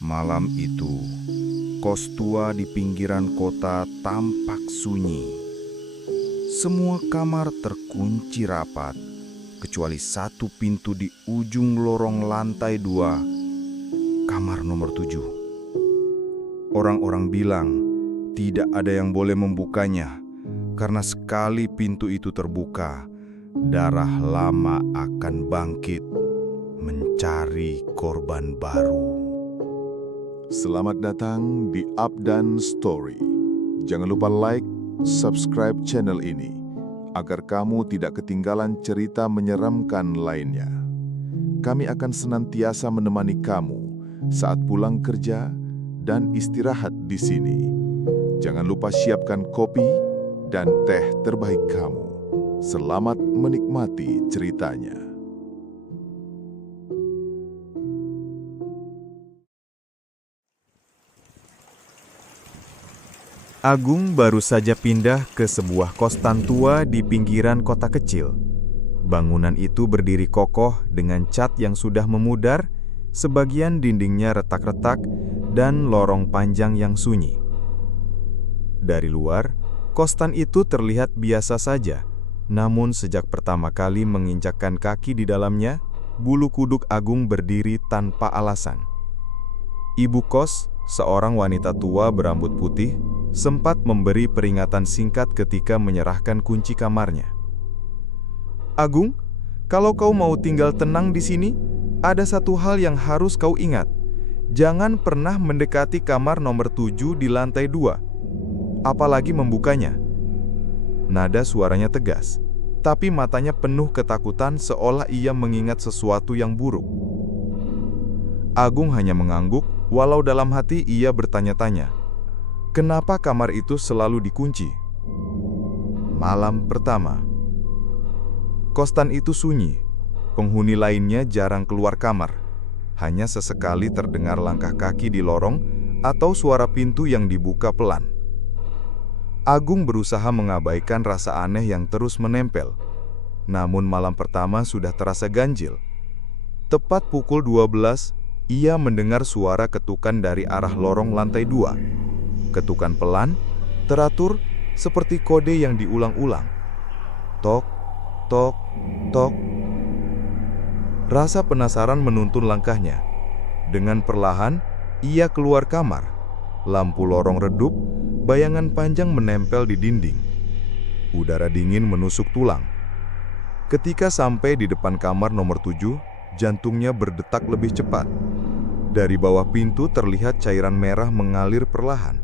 Malam itu, kos tua di pinggiran kota tampak sunyi. Semua kamar terkunci rapat, kecuali satu pintu di ujung lorong lantai 2, kamar nomor 7. Orang-orang bilang tidak ada yang boleh membukanya, karena sekali pintu itu terbuka, darah lama akan bangkit mencari korban baru. Selamat datang di Updan Story. Jangan lupa like, subscribe channel ini, agar kamu tidak ketinggalan cerita menyeramkan lainnya. Kami akan senantiasa menemani kamu saat pulang kerja dan istirahat di sini. Jangan lupa siapkan kopi dan teh terbaik kamu. Selamat menikmati ceritanya. Agung baru saja pindah ke sebuah kosan tua di pinggiran kota kecil. Bangunan itu berdiri kokoh dengan cat yang sudah memudar, sebagian dindingnya retak-retak, dan lorong panjang yang sunyi. Dari luar, kosan itu terlihat biasa saja, namun sejak pertama kali menginjakkan kaki di dalamnya, bulu kuduk Agung berdiri tanpa alasan. Ibu kos, seorang wanita tua berambut putih, sempat memberi peringatan singkat ketika menyerahkan kunci kamarnya. "Agung, kalau kau mau tinggal tenang di sini, ada satu hal yang harus kau ingat. Jangan pernah mendekati kamar nomor 7 di lantai 2, apalagi membukanya." Nada suaranya tegas, tapi matanya penuh ketakutan seolah ia mengingat sesuatu yang buruk. Agung hanya mengangguk, walau dalam hati ia bertanya-tanya, kenapa kamar itu selalu dikunci? Malam pertama. Kosan itu sunyi. Penghuni lainnya jarang keluar kamar. Hanya sesekali terdengar langkah kaki di lorong atau suara pintu yang dibuka pelan. Agung berusaha mengabaikan rasa aneh yang terus menempel. Namun malam pertama sudah terasa ganjil. Tepat pukul 12, ia mendengar suara ketukan dari arah lorong lantai 2. Ketukan pelan, teratur, seperti kode yang diulang-ulang. Tok, tok, tok. Rasa penasaran menuntun langkahnya. Dengan perlahan, ia keluar kamar. Lampu lorong redup, bayangan panjang menempel di dinding. Udara dingin menusuk tulang. Ketika sampai di depan kamar nomor 7, jantungnya berdetak lebih cepat. Dari bawah pintu terlihat cairan merah mengalir perlahan.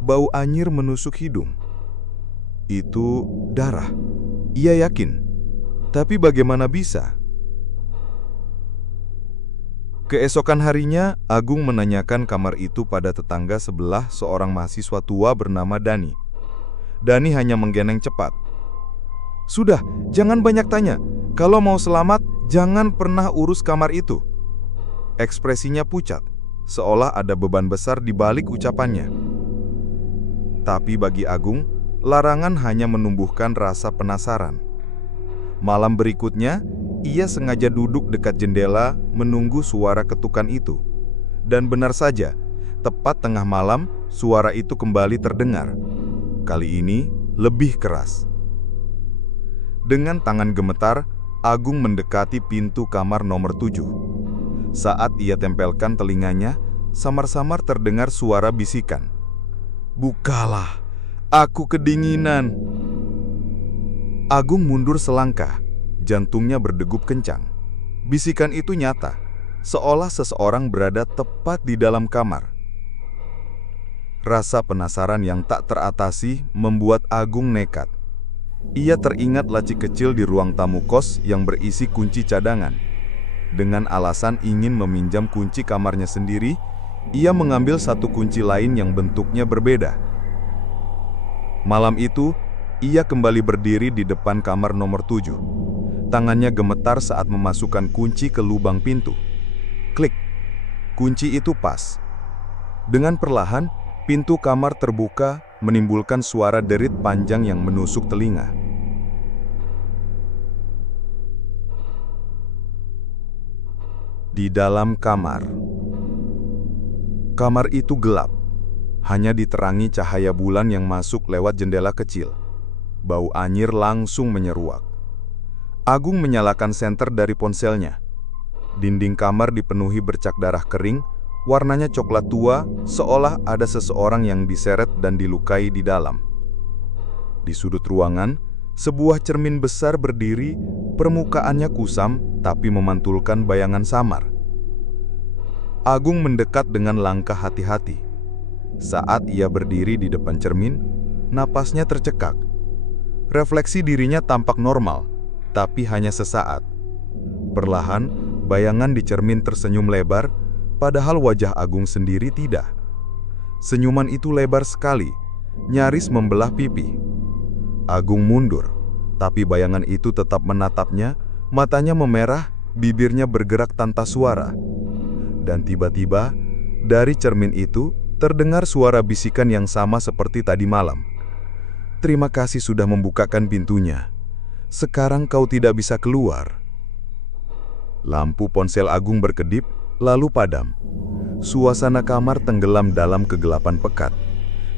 Bau anyir menusuk hidung. Itu darah. Ia yakin. Tapi bagaimana bisa? Keesokan harinya, Agung menanyakan kamar itu pada tetangga sebelah, seorang mahasiswa tua bernama Dani. Dani hanya menggeneng cepat. "Sudah, jangan banyak tanya. Kalau mau selamat, jangan pernah urus kamar itu." Ekspresinya pucat, seolah ada beban besar di balik ucapannya. Tapi bagi Agung, larangan hanya menumbuhkan rasa penasaran. Malam berikutnya, ia sengaja duduk dekat jendela menunggu suara ketukan itu. Dan benar saja, tepat tengah malam, suara itu kembali terdengar. Kali ini, lebih keras. Dengan tangan gemetar, Agung mendekati pintu kamar nomor 7. Saat ia tempelkan telinganya, samar-samar terdengar suara bisikan. "Bukalah, aku kedinginan." Agung mundur selangkah, jantungnya berdegup kencang. Bisikan itu nyata, seolah seseorang berada tepat di dalam kamar. Rasa penasaran yang tak teratasi membuat Agung nekat. Ia teringat laci kecil di ruang tamu kos yang berisi kunci cadangan. Dengan alasan ingin meminjam kunci kamarnya sendiri, ia mengambil satu kunci lain yang bentuknya berbeda. Malam itu, ia kembali berdiri di depan kamar nomor 7. Tangannya gemetar saat memasukkan kunci ke lubang pintu. Klik, kunci itu pas. Dengan perlahan, pintu kamar terbuka, menimbulkan suara derit panjang yang menusuk telinga. Di dalam kamar, Kamar itu gelap, hanya diterangi cahaya bulan yang masuk lewat jendela kecil. Bau anyir langsung menyeruak. Agung menyalakan senter dari ponselnya. Dinding kamar dipenuhi bercak darah kering, warnanya coklat tua, seolah ada seseorang yang diseret dan dilukai di dalam. Di sudut ruangan, sebuah cermin besar berdiri, permukaannya kusam tapi memantulkan bayangan samar. Agung mendekat dengan langkah hati-hati. Saat ia berdiri di depan cermin, napasnya tercekak. Refleksi dirinya tampak normal, tapi hanya sesaat. Perlahan, bayangan di cermin tersenyum lebar, padahal wajah Agung sendiri tidak. Senyuman itu lebar sekali, nyaris membelah pipi. Agung mundur, tapi bayangan itu tetap menatapnya, matanya memerah, bibirnya bergerak tanpa suara. Dan tiba-tiba, dari cermin itu terdengar suara bisikan yang sama seperti tadi malam. "Terima kasih sudah membukakan pintunya. Sekarang kau tidak bisa keluar." Lampu ponsel Agung berkedip, lalu padam. Suasana kamar tenggelam dalam kegelapan pekat.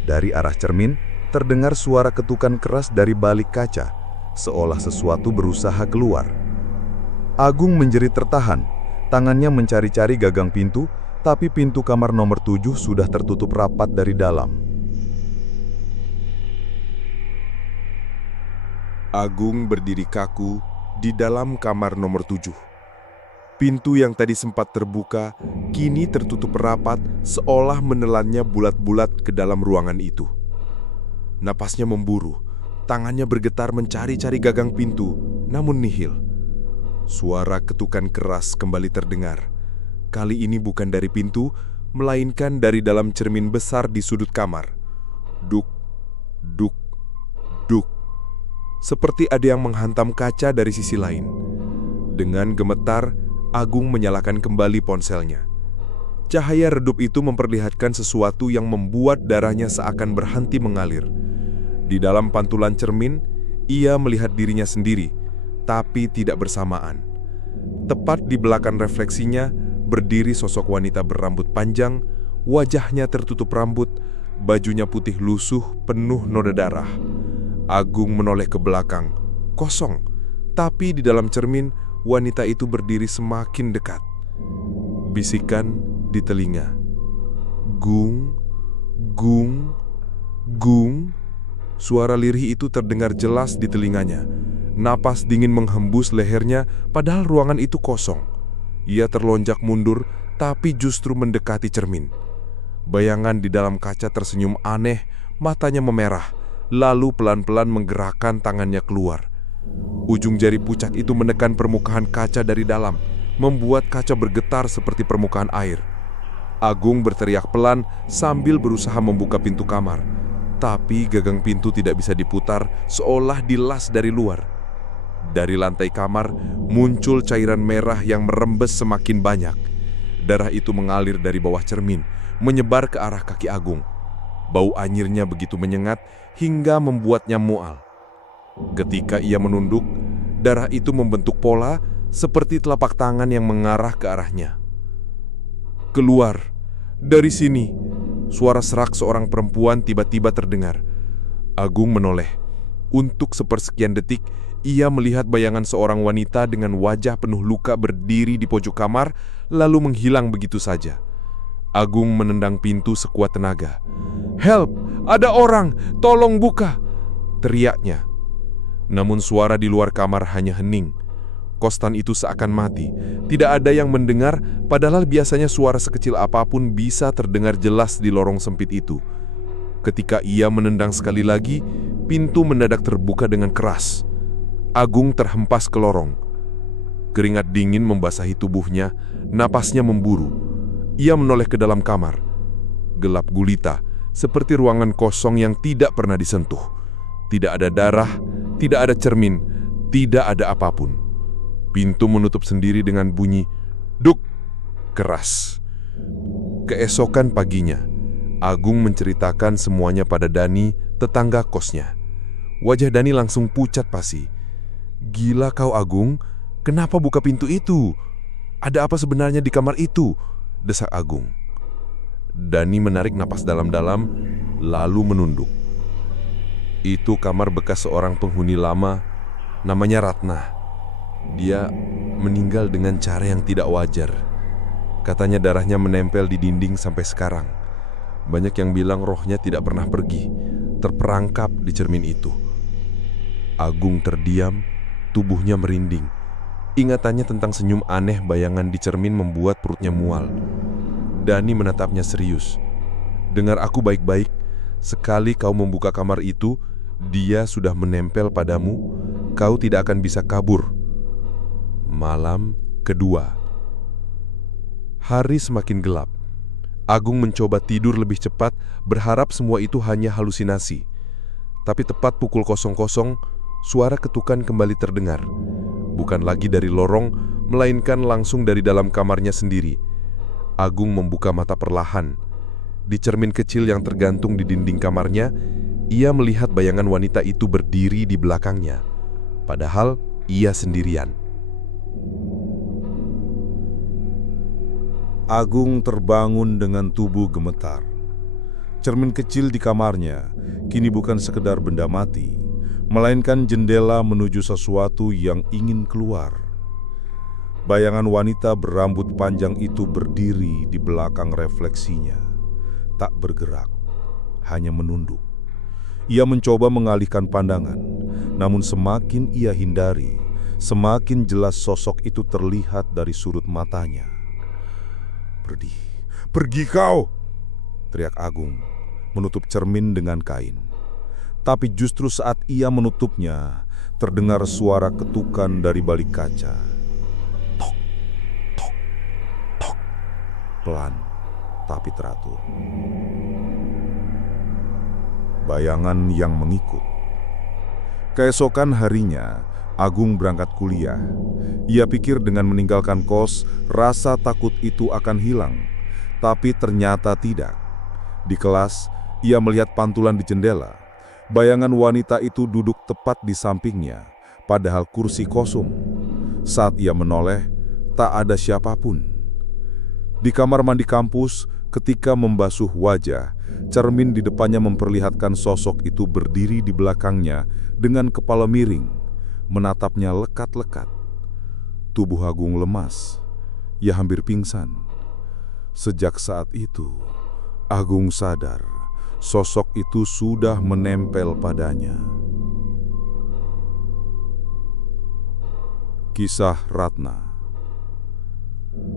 Dari arah cermin, terdengar suara ketukan keras dari balik kaca, seolah sesuatu berusaha keluar. Agung menjerit tertahan, tangannya mencari-cari gagang pintu, tapi pintu kamar nomor 7 sudah tertutup rapat dari dalam. Agung berdiri kaku di dalam kamar nomor 7. Pintu yang tadi sempat terbuka, kini tertutup rapat seolah menelannya bulat-bulat ke dalam ruangan itu. Napasnya memburu, tangannya bergetar mencari-cari gagang pintu, namun nihil. Suara ketukan keras kembali terdengar. Kali ini bukan dari pintu, melainkan dari dalam cermin besar di sudut kamar. Duk, duk, duk. Seperti ada yang menghantam kaca dari sisi lain. Dengan gemetar, Agung menyalakan kembali ponselnya. Cahaya redup itu memperlihatkan sesuatu yang membuat darahnya seakan berhenti mengalir. Di dalam pantulan cermin, ia melihat dirinya sendiri, tapi tidak bersamaan. Tepat di belakang refleksinya, berdiri sosok wanita berambut panjang, wajahnya tertutup rambut, bajunya putih lusuh, penuh noda darah. Agung menoleh ke belakang, kosong, tapi di dalam cermin, wanita itu berdiri semakin dekat. Bisikan di telinga. Gung, gung, gung. Suara lirih itu terdengar jelas di telinganya. Napas dingin menghembus lehernya, padahal ruangan itu kosong. Ia terlonjak mundur, tapi justru mendekati cermin. Bayangan di dalam kaca tersenyum aneh, matanya memerah, lalu pelan-pelan menggerakkan tangannya keluar. Ujung jari pucat itu menekan permukaan kaca dari dalam, membuat kaca bergetar seperti permukaan air. Agung berteriak pelan sambil berusaha membuka pintu kamar. Tapi gagang pintu tidak bisa diputar, seolah dilas dari luar. Dari lantai kamar muncul cairan merah yang merembes semakin banyak. Darah itu mengalir dari bawah cermin, menyebar ke arah kaki Agung. Bau anyirnya begitu menyengat hingga membuatnya mual. Ketika ia menunduk, darah itu membentuk pola seperti telapak tangan yang mengarah ke arahnya. "Keluar dari sini!" Suara serak seorang perempuan tiba-tiba terdengar. Agung menoleh. Untuk sepersekian detik, ia melihat bayangan seorang wanita dengan wajah penuh luka berdiri di pojok kamar, lalu menghilang begitu saja. Agung menendang pintu sekuat tenaga. "Help! Ada orang! Tolong buka!" teriaknya. Namun suara di luar kamar hanya hening. Kostan itu seakan mati. Tidak ada yang mendengar, padahal biasanya suara sekecil apapun bisa terdengar jelas di lorong sempit itu. Ketika ia menendang sekali lagi, pintu mendadak terbuka dengan keras. Agung terhempas ke lorong. Keringat dingin membasahi tubuhnya, napasnya memburu. Ia menoleh ke dalam kamar. Gelap gulita, seperti ruangan kosong yang tidak pernah disentuh. Tidak ada darah, tidak ada cermin, tidak ada apapun. Pintu menutup sendiri dengan bunyi duk keras. Keesokan paginya, Agung menceritakan semuanya pada Dani, tetangga kosnya. Wajah Dani langsung pucat pasi. "Gila kau Agung, kenapa buka pintu itu? Ada apa sebenarnya di kamar itu?" desak Agung. Dani menarik napas dalam-dalam, lalu menunduk. Itu kamar bekas seorang penghuni lama, namanya Ratna. Dia meninggal dengan cara yang tidak wajar. Katanya darahnya menempel di dinding sampai sekarang. Banyak yang bilang rohnya tidak pernah pergi, terperangkap di cermin itu. Agung terdiam, tubuhnya merinding. Ingatannya tentang senyum aneh bayangan di cermin membuat perutnya mual. Dani menatapnya serius. "Dengar aku baik-baik, sekali kau membuka kamar itu, dia sudah menempel padamu, kau tidak akan bisa kabur." Malam kedua. Hari semakin gelap. Agung mencoba tidur lebih cepat, berharap semua itu hanya halusinasi. Tapi tepat pukul 00, suara ketukan kembali terdengar. Bukan lagi dari lorong, melainkan langsung dari dalam kamarnya sendiri. Agung membuka mata perlahan. Di cermin kecil yang tergantung di dinding kamarnya, ia melihat bayangan wanita itu berdiri di belakangnya. Padahal ia sendirian. Agung terbangun dengan tubuh gemetar. Cermin kecil di kamarnya kini bukan sekedar benda mati, melainkan jendela menuju sesuatu yang ingin keluar. Bayangan wanita berambut panjang itu berdiri di belakang refleksinya, tak bergerak, hanya menunduk. Ia mencoba mengalihkan pandangan, namun semakin ia hindari, semakin jelas sosok itu terlihat dari sudut matanya. Pergi kau!" teriak Agung, menutup cermin dengan kain. Tapi justru saat ia menutupnya, terdengar suara ketukan dari balik kaca. Tok, tok, tok. Pelan, tapi teratur. Bayangan yang mengikut. Keesokan harinya, Agung berangkat kuliah. Ia pikir dengan meninggalkan kos, rasa takut itu akan hilang. Tapi ternyata tidak. Di kelas, ia melihat pantulan di jendela. Bayangan wanita itu duduk tepat di sampingnya, padahal kursi kosong. Saat ia menoleh, tak ada siapapun. Di kamar mandi kampus, ketika membasuh wajah, cermin di depannya memperlihatkan sosok itu berdiri di belakangnya dengan kepala miring, menatapnya lekat-lekat. Tubuh Agung lemas, ia hampir pingsan. Sejak saat itu, Agung sadar sosok itu sudah menempel padanya. Kisah Ratna.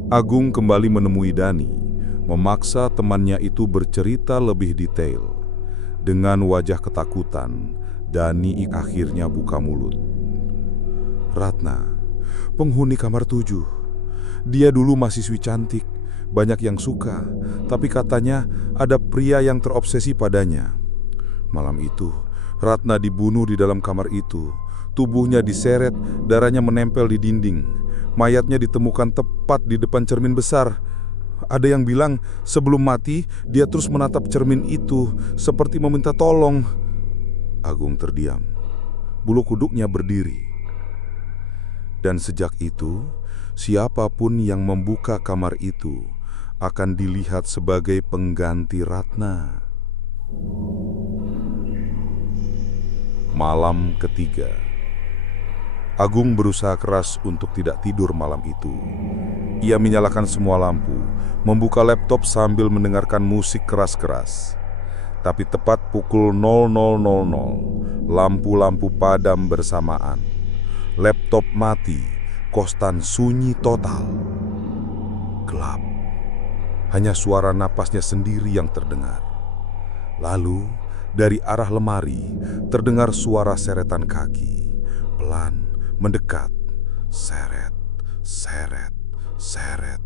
Agung kembali menemui Dani, memaksa temannya itu bercerita lebih detail. Dengan wajah ketakutan, Dani akhirnya buka mulut. "Ratna, penghuni kamar 7. Dia dulu mahasiswi cantik, banyak yang suka, tapi katanya ada pria yang terobsesi padanya. Malam itu, Ratna dibunuh di dalam kamar itu. Tubuhnya diseret, darahnya menempel di dinding. Mayatnya ditemukan tepat di depan cermin besar. Ada yang bilang sebelum mati, dia terus menatap cermin itu, seperti meminta tolong." Agung terdiam. Bulu kuduknya berdiri. Dan sejak itu, siapapun yang membuka kamar itu akan dilihat sebagai pengganti Ratna. Malam ketiga. Agung berusaha keras untuk tidak tidur malam itu. Ia menyalakan semua lampu, membuka laptop sambil mendengarkan musik keras-keras. Tapi tepat pukul 00.00, lampu-lampu padam bersamaan. Laptop mati, kosan sunyi total. Gelap. Hanya suara napasnya sendiri yang terdengar. Lalu, dari arah lemari, terdengar suara seretan kaki. Pelan, mendekat. Seret, seret, seret.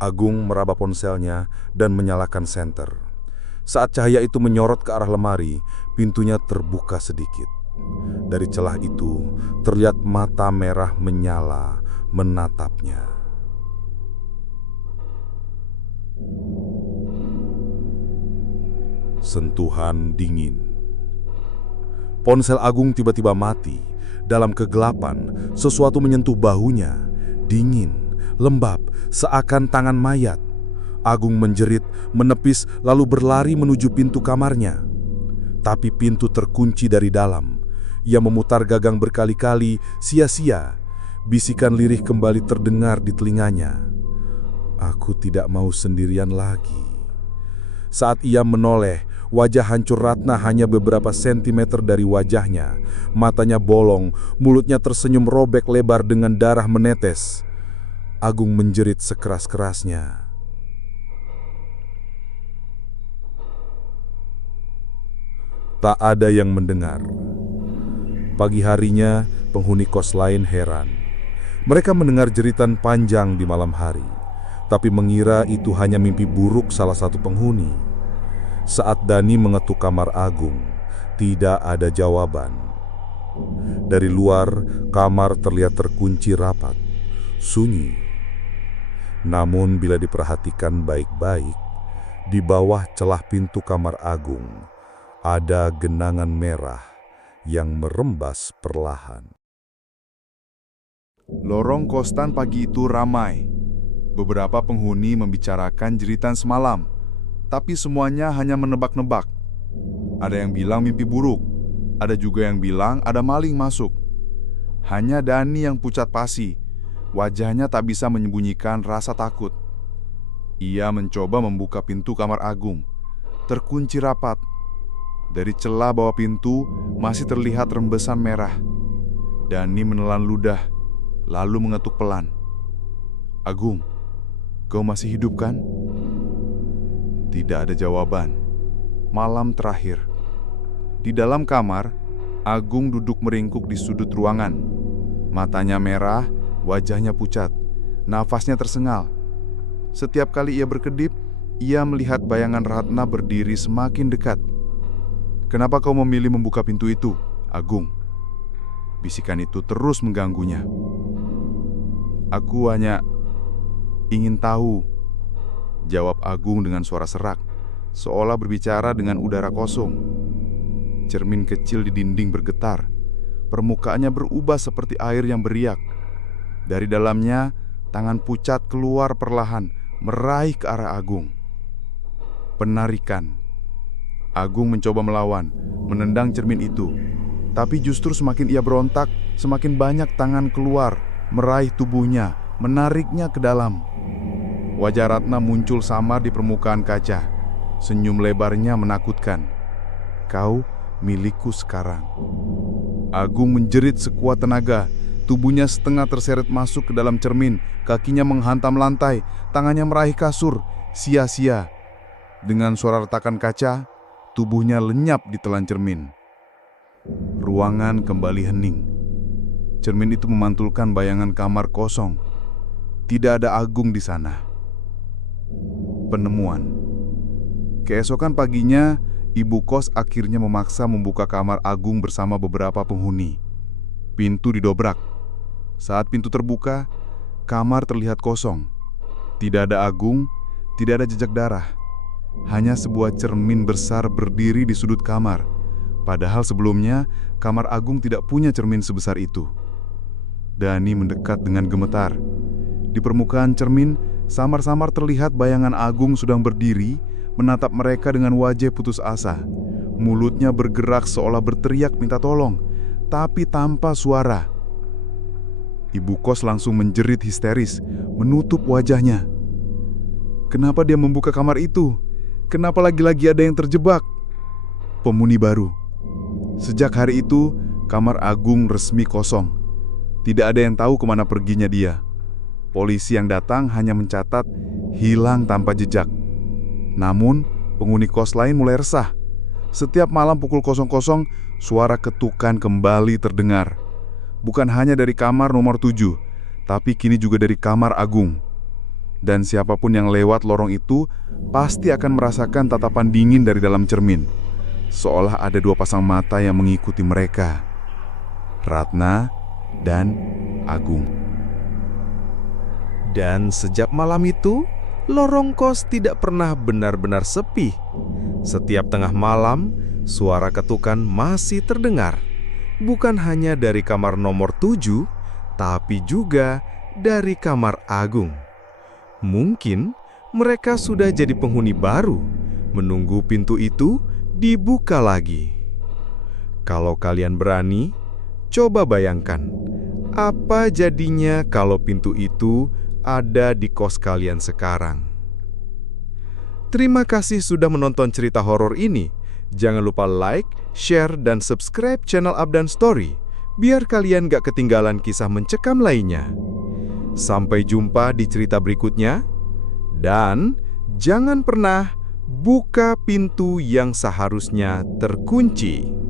Agung meraba ponselnya dan menyalakan senter. Saat cahaya itu menyorot ke arah lemari, pintunya terbuka sedikit. Dari celah itu, terlihat mata merah menyala menatapnya. Sentuhan dingin. Ponsel Agung tiba-tiba mati. Dalam kegelapan, sesuatu menyentuh bahunya. Dingin, lembab, seakan tangan mayat. Agung menjerit, menepis, lalu berlari menuju pintu kamarnya. Tapi pintu terkunci dari dalam. Ia memutar gagang berkali-kali, sia-sia. Bisikan lirih kembali terdengar di telinganya. Aku tidak mau sendirian lagi. Saat ia menoleh, wajah hancur Ratna hanya beberapa sentimeter dari wajahnya. Matanya bolong, mulutnya tersenyum robek lebar dengan darah menetes. Agung menjerit sekeras-kerasnya. Tak ada yang mendengar. Pagi harinya, penghuni kos lain heran. Mereka mendengar jeritan panjang di malam hari, tapi mengira itu hanya mimpi buruk salah satu penghuni. Saat Dani mengetuk kamar Agung, tidak ada jawaban. Dari luar, kamar terlihat terkunci rapat, sunyi. Namun bila diperhatikan baik-baik, di bawah celah pintu kamar Agung, ada genangan merah yang merembas perlahan. Lorong kosan pagi itu ramai. Beberapa penghuni membicarakan jeritan semalam, tapi semuanya hanya menebak-nebak. Ada yang bilang mimpi buruk, ada juga yang bilang ada maling masuk. Hanya Dani yang pucat pasi, wajahnya tak bisa menyembunyikan rasa takut. Ia mencoba membuka pintu kamar Agung, terkunci rapat. Dari celah bawah pintu masih terlihat rembesan merah. Dani menelan ludah, lalu mengetuk pelan. Agung, kau masih hidup kan? Tidak ada jawaban. Malam terakhir. Di dalam kamar, Agung duduk meringkuk di sudut ruangan. Matanya merah, wajahnya pucat, nafasnya tersengal. Setiap kali ia berkedip, ia melihat bayangan Ratna berdiri semakin dekat. Kenapa kau memilih membuka pintu itu, Agung? Bisikan itu terus mengganggunya. Aku hanya ingin tahu, jawab Agung dengan suara serak, seolah berbicara dengan udara kosong. Cermin kecil di dinding bergetar, permukaannya berubah seperti air yang beriak. Dari dalamnya, tangan pucat keluar perlahan, meraih ke arah Agung. Penarikan. Agung mencoba melawan, menendang cermin itu. Tapi justru semakin ia berontak, semakin banyak tangan keluar, meraih tubuhnya, menariknya ke dalam. Wajah Ratna muncul samar di permukaan kaca. Senyum lebarnya menakutkan. Kau milikku sekarang. Agung menjerit sekuat tenaga. Tubuhnya setengah terseret masuk ke dalam cermin. Kakinya menghantam lantai, tangannya meraih kasur. Sia-sia. Dengan suara retakan kaca, tubuhnya lenyap di telan cermin. Ruangan kembali hening. Cermin itu memantulkan bayangan kamar kosong. Tidak ada Agung di sana. Penemuan. Keesokan paginya, ibu kos akhirnya memaksa membuka kamar Agung bersama beberapa penghuni. Pintu didobrak. Saat pintu terbuka, kamar terlihat kosong. Tidak ada Agung, tidak ada jejak darah. Hanya sebuah cermin besar berdiri di sudut kamar. Padahal sebelumnya, kamar Agung tidak punya cermin sebesar itu. Dani mendekat dengan gemetar. Di permukaan cermin, samar-samar terlihat bayangan Agung sedang berdiri, menatap mereka dengan wajah putus asa. Mulutnya bergerak seolah berteriak minta tolong, tapi tanpa suara. Ibu kos langsung menjerit histeris, menutup wajahnya. Kenapa dia membuka kamar itu? Kenapa lagi-lagi ada yang terjebak? Penghuni baru. Sejak hari itu, kamar Agung resmi kosong. Tidak ada yang tahu kemana perginya dia. Polisi yang datang hanya mencatat hilang tanpa jejak. Namun, penghuni kos lain mulai resah. Setiap malam pukul 00, suara ketukan kembali terdengar. Bukan hanya dari kamar nomor 7, tapi kini juga dari kamar Agung. Dan siapapun yang lewat lorong itu pasti akan merasakan tatapan dingin dari dalam cermin. Seolah ada dua pasang mata yang mengikuti mereka. Ratna dan Agung. Dan sejak malam itu, lorong kos tidak pernah benar-benar sepi. Setiap tengah malam, suara ketukan masih terdengar. Bukan hanya dari kamar nomor 7, tapi juga dari kamar Agung. Mungkin mereka sudah jadi penghuni baru, menunggu pintu itu dibuka lagi. Kalau kalian berani, coba bayangkan, apa jadinya kalau pintu itu ada di kos kalian sekarang. Terima kasih sudah menonton cerita horor ini. Jangan lupa like, share, dan subscribe channel Abdan Story, biar kalian gak ketinggalan kisah mencekam lainnya. Sampai jumpa di cerita berikutnya, dan jangan pernah buka pintu yang seharusnya terkunci.